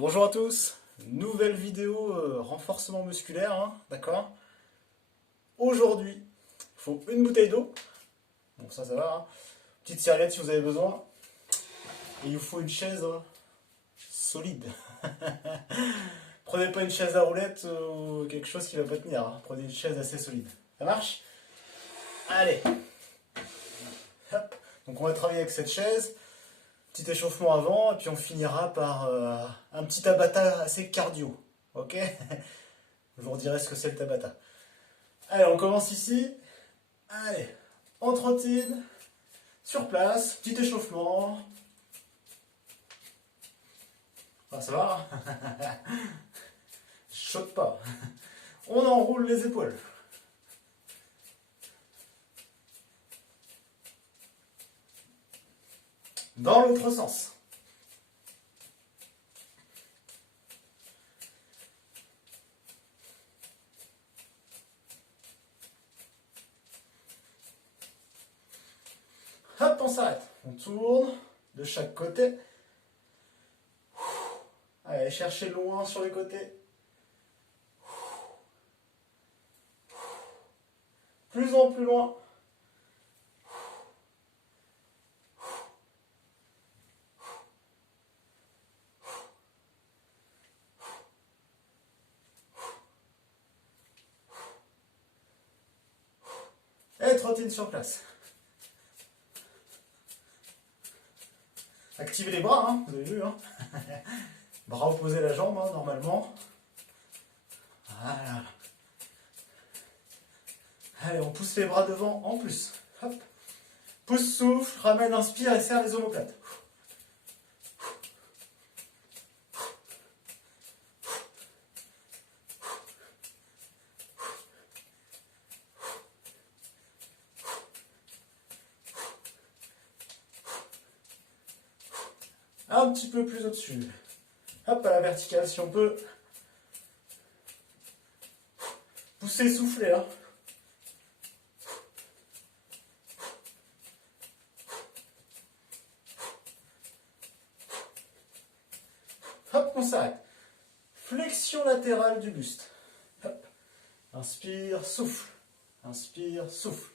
Bonjour à tous, nouvelle vidéo renforcement musculaire, hein, d'accord. Aujourd'hui, il faut une bouteille d'eau, bon ça va, hein. Petite serviette si vous avez besoin, et il vous faut une chaise solide. Prenez pas une chaise à roulettes ou quelque chose qui va pas tenir, hein. Prenez une chaise assez solide. Ça marche? Allez, hop. Donc on va travailler avec cette chaise. Petit échauffement avant, et puis on finira par un petit tabata assez cardio. Ok? Je vous redirai ce que c'est le tabata. Allez, on commence ici. Allez, on trottine, sur place, petit échauffement. Ah, ça va? Je saute pas. On enroule les épaules. Dans l'autre sens. Hop, on s'arrête. On tourne de chaque côté. Allez, cherchez loin sur les côtés. Plus en plus loin. Et trottine sur place. Activez les bras, hein, vous avez vu, hein. Bras opposés à la jambe, hein, normalement. Voilà. Allez, on pousse les bras devant en plus. Hop. Pousse, souffle, ramène, inspire et serre les omoplates. Un petit peu plus au-dessus. Hop, à la verticale si on peut. Poussez, soufflez, hein. Hop, on s'arrête. Flexion latérale du buste. Hop. Inspire, souffle. Inspire, souffle.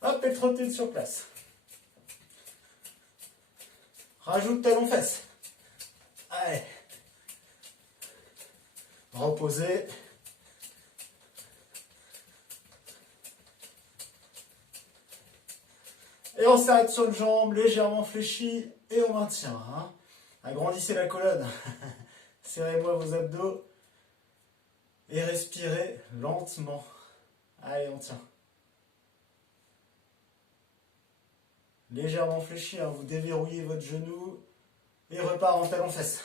Hop, et trottine sur place. Rajoute talon-fesse. Allez. Bras opposés. Et on s'arrête sur une jambe, légèrement fléchie, et on maintient. Hein. Agrandissez la colonne. Serrez-moi vos abdos. Et respirez lentement. Allez, on tient. Légèrement fléchi, hein, vous déverrouillez votre genou et repart en talon-fesse.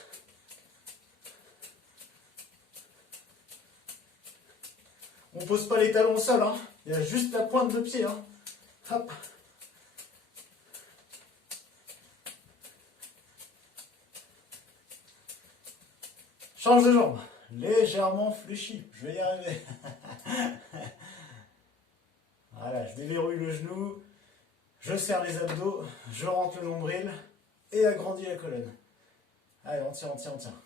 On ne pose pas les talons au sol, hein. Il y a juste la pointe de pied. Hein. Hop. Change de jambe. Légèrement fléchi. Je vais y arriver. Voilà, je déverrouille le genou. Je serre les abdos, je rentre le nombril et agrandis la colonne. Allez, on tient, on tient, on tient.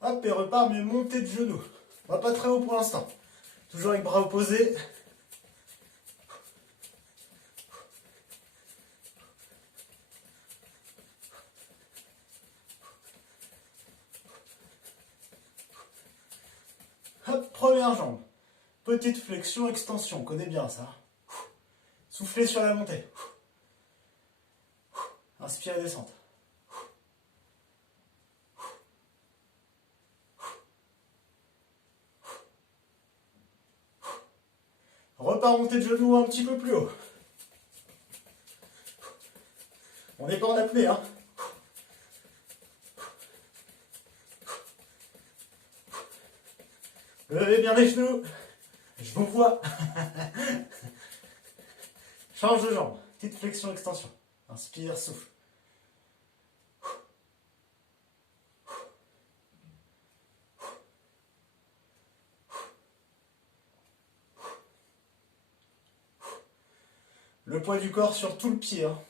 Hop, et repart, mais montée de genoux. On va pas très haut pour l'instant. Toujours avec bras opposés. Hop, première jambe. Petite flexion, extension. On connaît bien ça. Soufflez sur la montée. Inspire et descente. Repart montée de genoux un petit peu plus haut. On n'est pas en apnée, hein. Levez bien les genoux. Je vous vois. Change de jambe. Petite flexion-extension. Inspire, souffle. Le poids du corps sur tout le pied. Hein.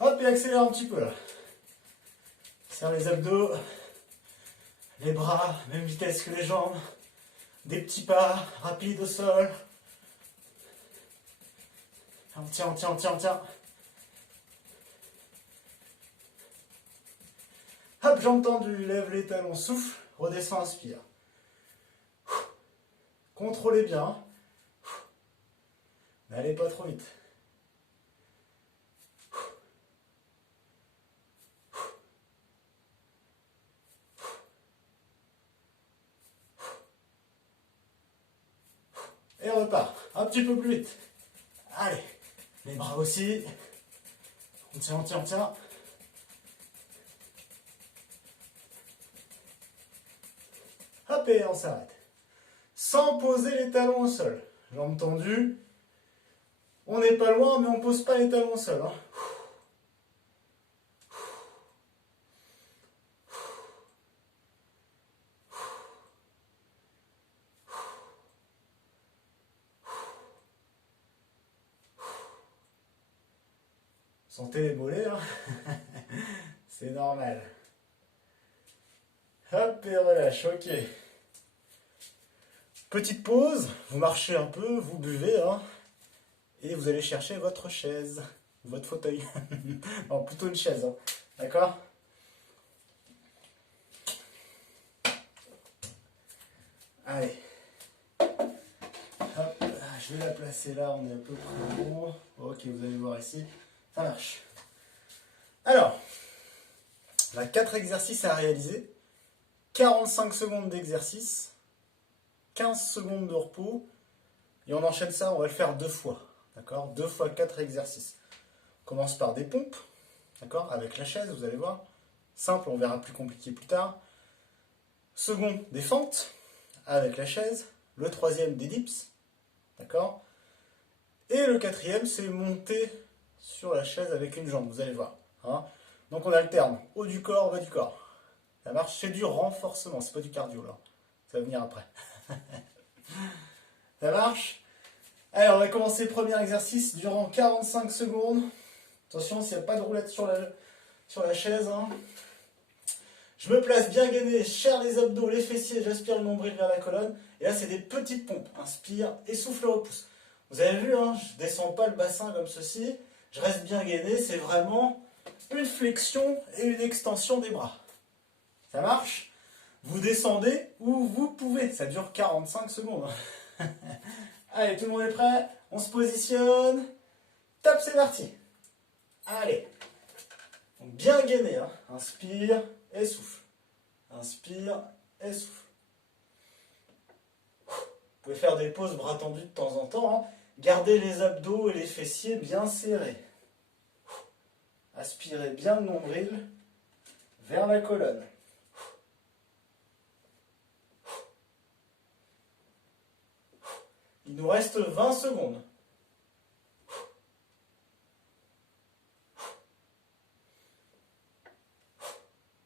Hop, et accélère un petit peu là. Serre les abdos, les bras, même vitesse que les jambes. Des petits pas rapides au sol. On tient, on tient, on tient, on tient. Hop, jambes tendues, lève les talons, souffle, redescends, inspire. Contrôlez bien. N'allez pas trop vite. Et on repart. Un petit peu plus vite. Allez. Les bras aussi. On tient, on tient, on tient. Hop, et on s'arrête. Sans poser les talons au sol. Jambes tendues. On n'est pas loin, mais on ne pose pas les talons au sol. Hein. Sentez les mollets, hein. C'est normal. Hop, et relâche, ok. Petite pause, vous marchez un peu, vous buvez, hein, et vous allez chercher votre chaise, votre fauteuil. Non, plutôt une chaise, hein. D'accord? Allez. Hop, je vais la placer là, on est à peu près bon. Ok, vous allez voir ici, ça marche. Alors, on a 4 exercices à réaliser, 45 secondes d'exercice, 15 secondes de repos, et on enchaîne ça, on va le faire 2 fois, d'accord? 2 fois 4 exercices. On commence par des pompes, d'accord? Avec la chaise, vous allez voir. Simple, on verra plus compliqué plus tard. Second, des fentes, avec la chaise. Le troisième, des dips, d'accord? Et le quatrième, c'est monter sur la chaise avec une jambe, vous allez voir. Hein? Donc on alterne haut du corps, bas du corps. Ça marche, c'est du renforcement, c'est pas du cardio là. Ça va venir après. Ça marche? Allez, on va commencer premier exercice durant 45 secondes. Attention, s'il n'y a pas de roulette sur la chaise. Hein. Je me place bien gainé, je serre les abdos, les fessiers, j'aspire le nombril vers la colonne. Et là, c'est des petites pompes. Inspire, essouffle, repousse. Vous avez vu, hein, je ne descends pas le bassin comme ceci. Je reste bien gainé, c'est vraiment une flexion et une extension des bras. Ça marche? Vous descendez où vous pouvez. Ça dure 45 secondes. Allez, tout le monde est prêt? On se positionne. Top, c'est parti. Allez. Donc, bien gainé. Hein. Inspire et souffle. Inspire et souffle. Vous pouvez faire des pauses bras tendus de temps en temps. Hein. Gardez les abdos et les fessiers bien serrés. Aspirez bien le nombril vers la colonne. Il nous reste 20 secondes.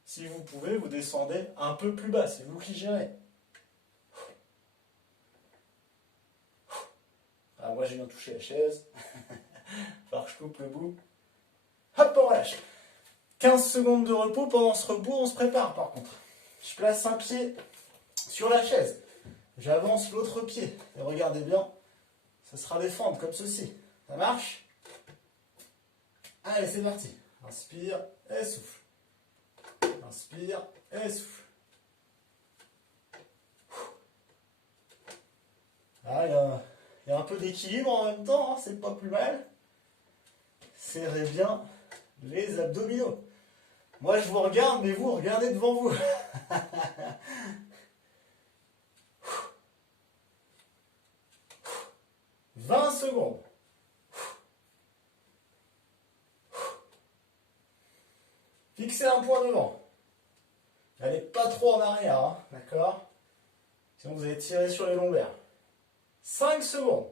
Si vous pouvez, vous descendez un peu plus bas, c'est vous qui gérez. Ah, moi j'ai bien touché la chaise. Alors je coupe le bout. Hop, on relâche. 15 secondes de repos. Pendant ce repos, on se prépare par contre. Je place un pied sur la chaise. J'avance l'autre pied. Et regardez bien, ça sera des fentes comme ceci. Ça marche? Allez, c'est parti. Inspire et souffle. Inspire et souffle. Ah, il y a un peu d'équilibre en même temps, hein, c'est pas plus mal. Serrez bien les abdominaux. Moi, je vous regarde, mais vous, regardez devant vous. 20 secondes. Fixez un point devant. Allez pas trop en arrière, hein, d'accord? Sinon vous allez tirer sur les lombaires. 5 secondes.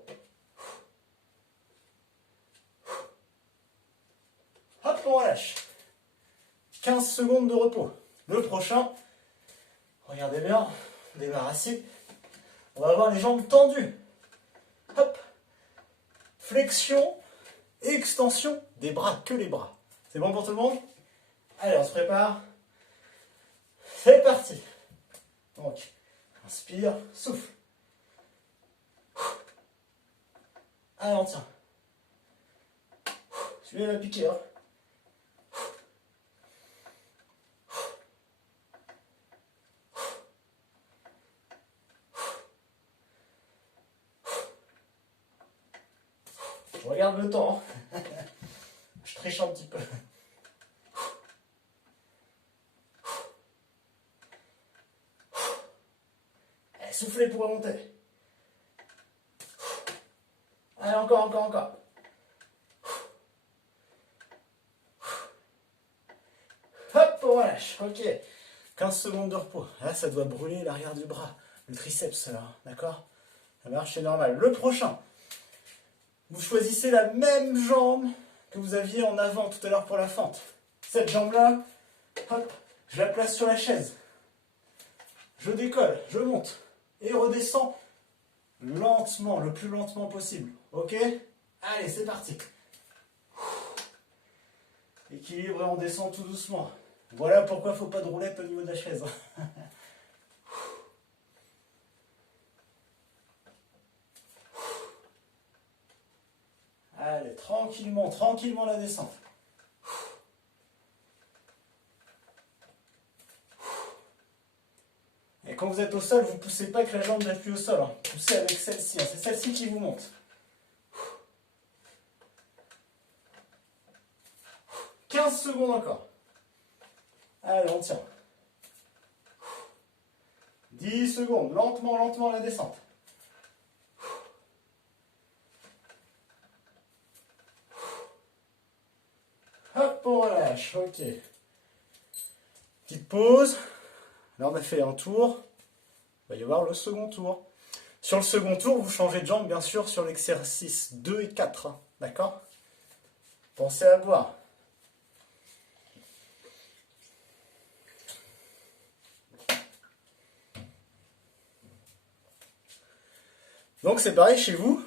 Hop, on relâche. 15 secondes de repos. Le prochain, regardez bien, on démarre assis. On va avoir les jambes tendues. Hop. Flexion et extension des bras, que les bras. C'est bon pour tout le monde? Allez, on se prépare. C'est parti. Donc, inspire, souffle. Allez, on tient. Suivez la piquée. Hein. Je regarde le temps. Hein. Je triche un petit peu. Allez, soufflez pour remonter. Allez, encore. Hop, on relâche. Ok. 15 secondes de repos. Là, ça doit brûler l'arrière du bras. Le triceps, là. D'accord? Ça marche, c'est normal. Le prochain. Vous choisissez la même jambe que vous aviez en avant tout à l'heure pour la fente. Cette jambe-là, hop, je la place sur la chaise. Je décolle, je monte et redescends lentement, le plus lentement possible. Ok? Allez, c'est parti. Équilibre et on descend tout doucement. Voilà pourquoi il ne faut pas de roulette au niveau de la chaise. Allez, tranquillement la descente. Et quand vous êtes au sol, vous ne poussez pas avec la jambe d'appui au sol. Hein. Poussez avec celle-ci. Hein. C'est celle-ci qui vous monte. 15 secondes encore. Allez, on tient. 10 secondes. Lentement la descente. Hop, on relâche. Ok. Petite pause. Là, on a fait un tour. Il va y avoir le second tour. Sur le second tour, vous changez de jambe, bien sûr, sur l'exercice 2 et 4. Hein. D'accord? Pensez à boire. Donc, c'est pareil chez vous.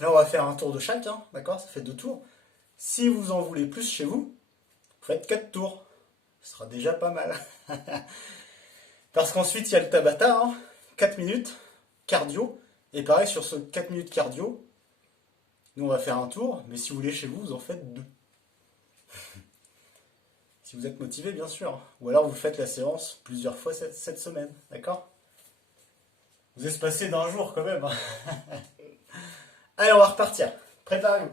Là, on va faire un tour de chaque. Hein. D'accord? Ça fait 2 tours. Si vous en voulez plus chez vous, faites 4 tours. Ce sera déjà pas mal. Parce qu'ensuite, il y a le Tabata, hein, 4 minutes, cardio. Et pareil, sur ce 4 minutes cardio, nous, on va faire un tour. Mais si vous voulez chez vous, vous en faites 2. Si vous êtes motivé, bien sûr. Ou alors, vous faites la séance plusieurs fois cette semaine. D'accord? Vous espacez d'un jour quand même. Hein. Allez, on va repartir. Préparez-vous.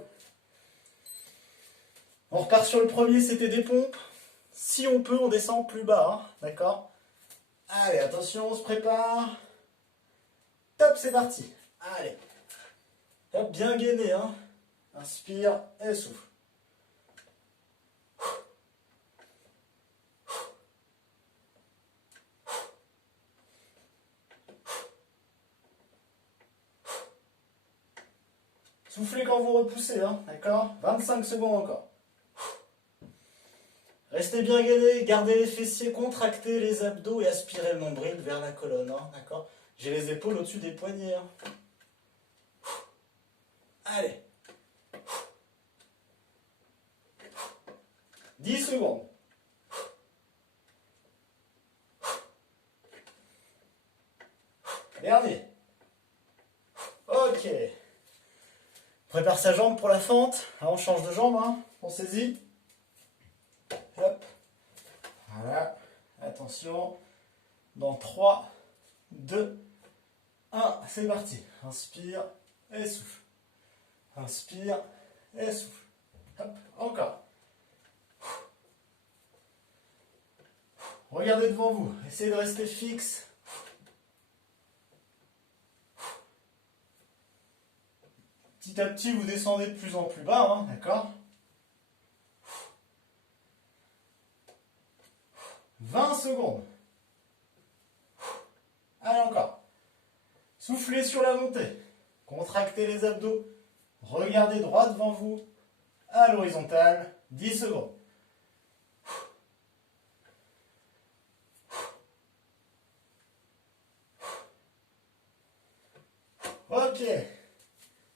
On repart sur le premier, c'était des pompes. Si on peut, on descend plus bas, hein, d'accord? Allez, attention, on se prépare. Top, c'est parti. Allez. Hop, bien gainé, hein. Inspire et souffle. Soufflez quand vous repoussez, hein, d'accord? 25 secondes encore. Restez bien gainé, gardez les fessiers, contractez les abdos et aspirez le nombril vers la colonne, hein, d'accord? J'ai les épaules au-dessus des poignets. Hein. Allez. 10 secondes. Dernier. Ok. Prépare sa jambe pour la fente. Là, on change de jambe, hein. On saisit. Hop. Voilà. Attention. Dans 3, 2, 1. C'est parti. Inspire et souffle. Inspire et souffle. Hop. Encore. Regardez devant vous. Essayez de rester fixe. Petit à petit, vous descendez de plus en plus bas, hein, d'accord? 20 secondes. Allez, encore. Soufflez sur la montée. Contractez les abdos. Regardez droit devant vous. À l'horizontale. 10 secondes. Ok.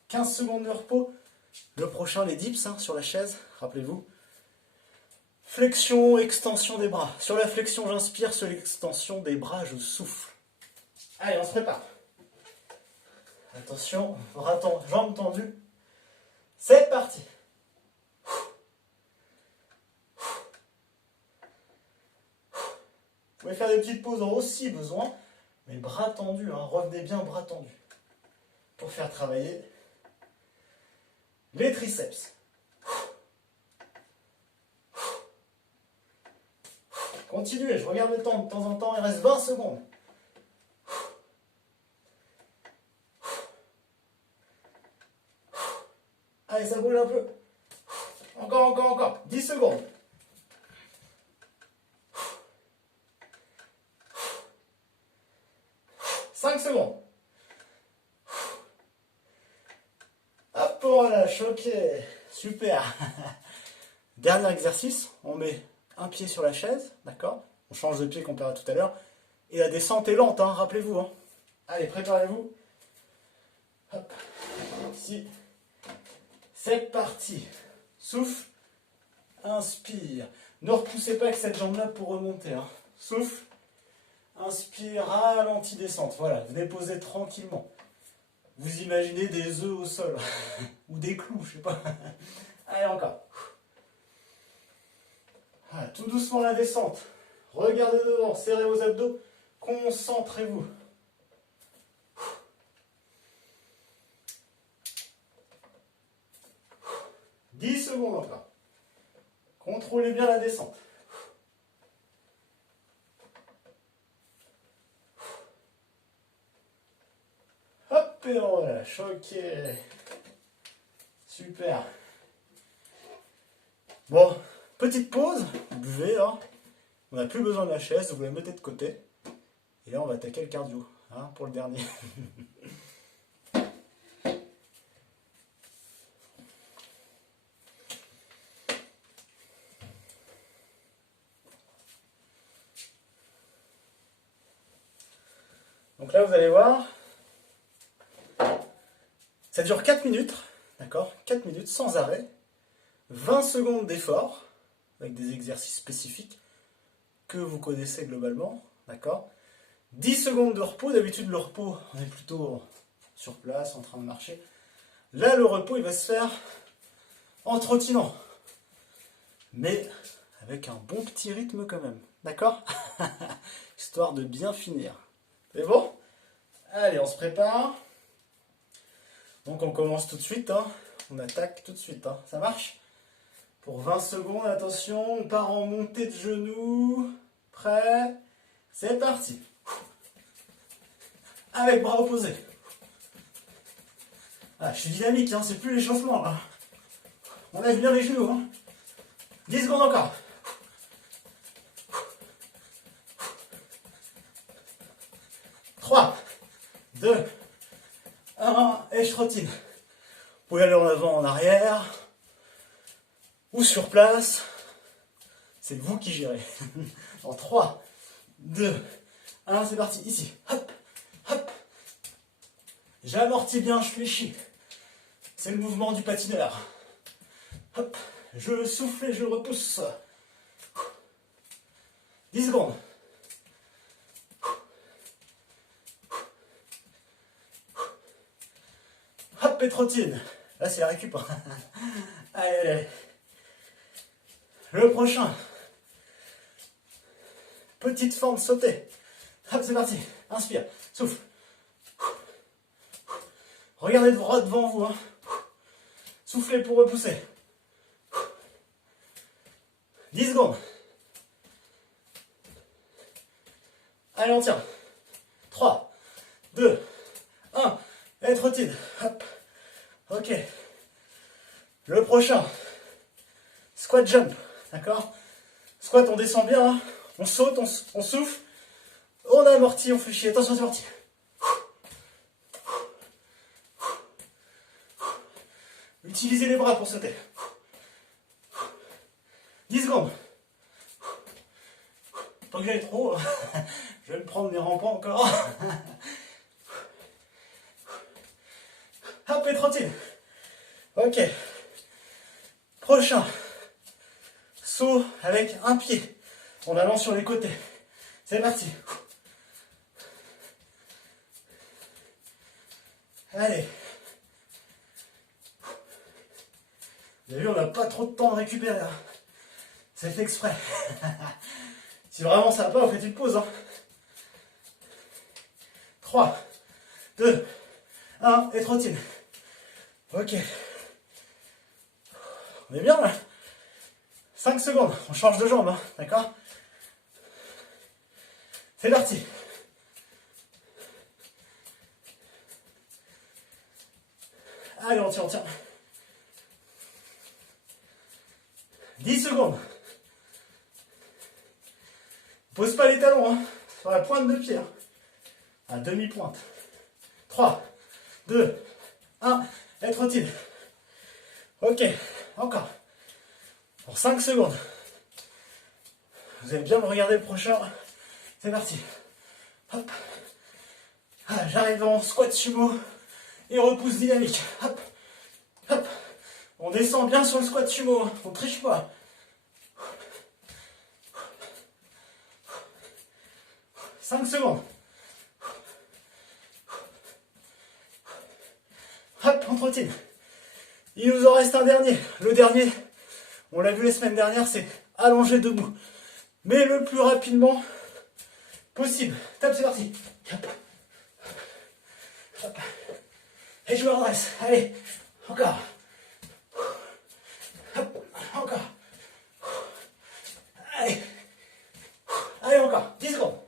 15 secondes de repos. Le prochain, les dips sur la chaise. Rappelez-vous. Flexion, extension des bras. Sur la flexion, j'inspire. Sur l'extension des bras, je souffle. Allez, on se prépare. Attention, jambes tendues. C'est parti. Vous pouvez faire des petites pauses aussi besoin, mais bras tendus, revenez bien bras tendus. Pour faire travailler les triceps. Continuez, je regarde le temps de temps en temps, il reste 20 secondes. Allez, ça bouge un peu. Encore. 10 secondes. Secondes. Hop, on relâche, ok, super. Dernier exercice, on met un pied sur la chaise, d'accord? On change de pied comparé à tout à l'heure. Et la descente est lente, rappelez-vous. Allez, préparez-vous. Hop, ici. C'est parti. Souffle, inspire. Ne repoussez pas avec cette jambe-là pour remonter. Souffle. Inspire, ralenti, descente. Voilà, venez poser tranquillement. Vous imaginez des œufs au sol. Ou des clous, je sais pas. Allez, encore. Voilà, tout doucement la descente. Regardez devant, serrez vos abdos. Concentrez-vous. « 10 secondes encore. Contrôlez bien la descente. Hop, et on relâche. Ok. Super. Bon, petite pause. Vous buvez, On n'a plus besoin de la chaise, vous la mettez de côté. Et là, on va attaquer le cardio, pour le dernier. Donc là, vous allez voir, ça dure 4 minutes, d'accord? 4 minutes sans arrêt, 20 secondes d'effort, avec des exercices spécifiques que vous connaissez globalement, d'accord? 10 secondes de repos, d'habitude le repos, on est plutôt sur place, en train de marcher. Là, le repos, il va se faire en trottinant, mais avec un bon petit rythme quand même, d'accord? Histoire de bien finir. C'est bon? Allez, on se prépare. Donc on commence tout de suite, on attaque tout de suite, ça marche? Pour 20 secondes, attention, on part en montée de genoux. Prêt? C'est parti. Avec bras opposés. Ah, je suis dynamique, c'est plus l'échauffement là. On lève bien les genoux. 10 secondes encore. 3, 2, 1, et je trottine. Vous pouvez aller en avant, en arrière, ou sur place. C'est vous qui gérez. En 3, 2, 1, c'est parti. Ici, hop, hop. J'amortis bien, je fléchis. C'est le mouvement du patineur. Hop, je souffle et je repousse. 10 secondes. Hop, et trottine. Là, c'est la récup. Allez. Le prochain. Petite forme sautée. Hop, c'est parti. Inspire. Souffle. Regardez droit devant vous. Soufflez pour repousser. 10 secondes. Allez, on tient. 3, 2, 1. Et trottine. Hop. Ok. Le prochain. Squat jump. D'accord? Squat, on descend bien. On saute, on souffle. On amortit, on fait chier. Attention, c'est parti. Utilisez les bras pour sauter. 10 secondes. Tant que j'aille trop, je vais me prendre des rampants encore. Hop, et trottine. Ok. Prochain. Saut avec un pied. En allant sur les côtés. C'est parti. Allez. Vous avez vu, on n'a pas trop de temps à récupérer. Hein. C'est fait exprès. Si vraiment ça va pas, vous faites une pause. Hein. 3, 2, 1, et trottine. Ok. On est bien là. 5 secondes. On change de jambe. Hein. D'accord? C'est parti. Allez, on tient, on tient. 10 secondes. Pose pas les talons, hein, sur la pointe de pied. Hein. À demi-pointe. 3, 2, 1, et trottine. Ok, encore. Pour 5 secondes. Vous allez bien me regarder le prochain. C'est parti. Hop. Ah, j'arrive en squat sumo et repousse dynamique. Hop. Hop. On descend bien sur le squat sumo. On triche pas. « 5 secondes. Hop, on trottine. Il nous en reste un dernier. Le dernier, on l'a vu les semaines dernières, c'est allonger debout. Mais le plus rapidement possible. Top, c'est parti. Hop. Hop. Et je me redresse. Allez, encore. Hop, encore. Allez. Allez, encore. 10 secondes.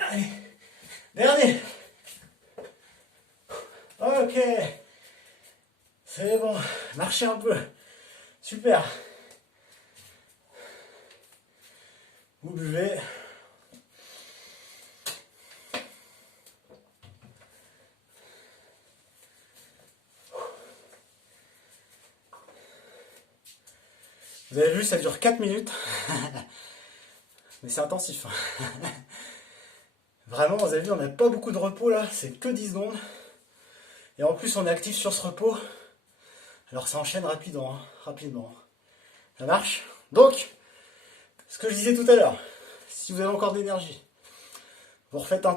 Allez. Dernier. Ok. C'est bon. Marchez un peu. Super. Vous buvez. Vous avez vu, ça dure 4 minutes. Mais c'est intensif. Vraiment, vous avez vu, on n'a pas beaucoup de repos là. C'est que 10 secondes. Et en plus, on est actif sur ce repos. Alors ça enchaîne rapidement. Hein, rapidement. Ça marche? Donc, ce que je disais tout à l'heure. Si vous avez encore d'énergie, vous refaites un